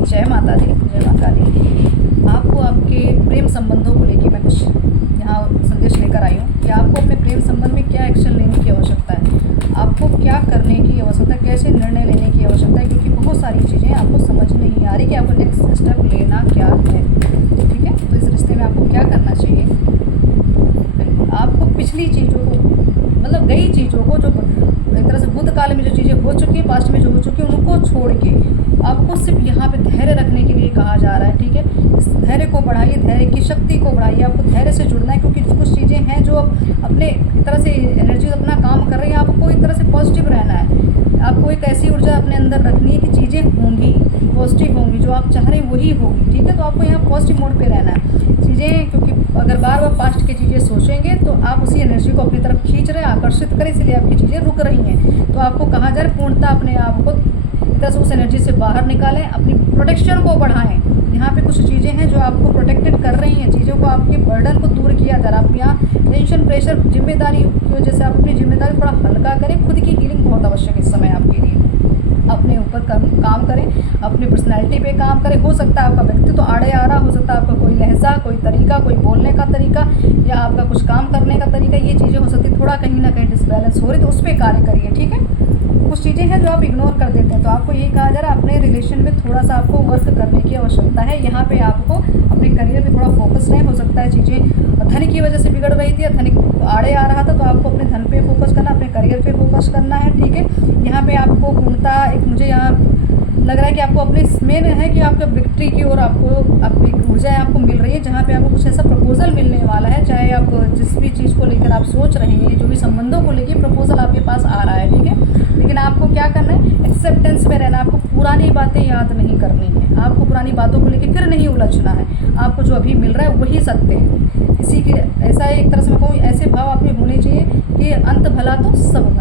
जय माता दी, जय माता दी। आपको आपके प्रेम संबंधों को लेके मैं कुछ यहाँ संदेश लेकर आई हूँ कि आपको अपने प्रेम संबंध में क्या एक्शन लेने की आवश्यकता है, आपको क्या करने की आवश्यकता है, कैसे निर्णय लेने की आवश्यकता है, क्योंकि बहुत सारी चीज़ें आपको समझ नहीं आ रही कि आपको नेक्स्ट स्टेप लेना क्या है। ठीक है, तो इस रिश्ते में आपको क्या करना चाहिए। आपको पिछली चीज़ों को, मतलब गई चीज़ों को, जो एक तरह से भूतकाल में जो चीज़ें हो चुकी है, पास्ट में जो हो चुकी है, उनको छोड़ के आपको सिर्फ यहाँ पे धैर्य रखने के लिए कहा जा रहा है। ठीक है, इस धैर्य को बढ़ाइए, धैर्य की शक्ति को बढ़ाइए। आपको धैर्य से जुड़ना है, क्योंकि कुछ चीज़ें हैं जो अपने एक तरह से एनर्जी अपना काम कर रही है। आपको एक तरह से पॉजिटिव रहना है, आपको एक ऐसी ऊर्जा अपने अंदर रखनी है कि चीज़ें होंगी, पॉजिटिव होंगी, जो आप चाह रहे हैं वही होगी। ठीक है, तो आपको यहाँ पॉजिटिव मोड पे रहना है। चीज़ें, क्योंकि अगर बार बार पास्ट की चीज़ें सोचेंगे तो आप उसी एनर्जी को अपनी तरफ खींच रहे हैं, आकर्षित करें, इसलिए आपकी चीज़ें रुक रही हैं। तो आपको कहा जा रहा है पूर्णतः अपने आप को एक तरह से उस एनर्जी से बाहर निकालें, अपनी प्रोटेक्शन को बढ़ाएं। यहाँ पे कुछ चीज़ें हैं जो आपको प्रोटेक्टेड कर रही हैं, चीज़ों को, आपके बर्डन को दूर किया जा रहा है। आप यहाँ टेंशन, प्रेशर, जिम्मेदारी की वजह से आप अपनी जिम्मेदारी थोड़ा हल्का करें। खुद की हीलिंग बहुत आवश्यक है इस समय आपके लिए। अपने ऊपर काम करें, अपनी पर्सनैलिटी पे काम करें। हो सकता है आपका व्यक्तित्व तो आड़े आ रहा, हो सकता है आपका कोई लहजा, कोई तरीका, कोई बोलने का तरीका, या आपका कुछ काम करने का तरीका, ये चीज़ें हो सकती है थोड़ा कहीं ना कहीं डिसबैलेंस हो रही, तो उस पर कार्य करिए। ठीक है, कुछ चीज़ें हैं जो आप इग्नोर कर देते हैं, तो आपको यही कहा जा रहा है अपने रिलेशन में थोड़ा सा आपको वर्क करने की आवश्यकता है। यहाँ पे आपको अपने करियर पे थोड़ा फोकस रहें। हो सकता है चीज़ें धन की वजह से बिगड़ रही थी, या धन आड़े आ रहा था, तो आपको अपने धन पे फोकस करना, अपने करियर पे फोकस करना है। ठीक है, यहाँ पे आपको पूर्णतः एक मुझे यहाँ लग रहा है कि आपको अपने मेन है कि आपको विक्ट्री की ओर आपको आपकी ऊर्जा आपको मिल रही है, जहाँ पे आपको कुछ ऐसा प्रपोजल मिलने वाला है। चाहे आप जिस भी चीज़ को लेकर आप सोच रहे हैं, जो भी संबंधों को लेकर प्रपोजल आपके पास आ रहा है। ठीक है, लेकिन आपको क्या करना है, एक्सेप्टेंस में रहना। आपको पुरानी बातें याद नहीं करनी है, आपको पुरानी बातों को लेकर फिर नहीं उलझना है। आपको जो अभी मिल रहा है वही सत्य है। इसी के ऐसा एक तरह से मैं कहूँ, ऐसे भाव आप में होने चाहिए कि अंत भला तो सब भला।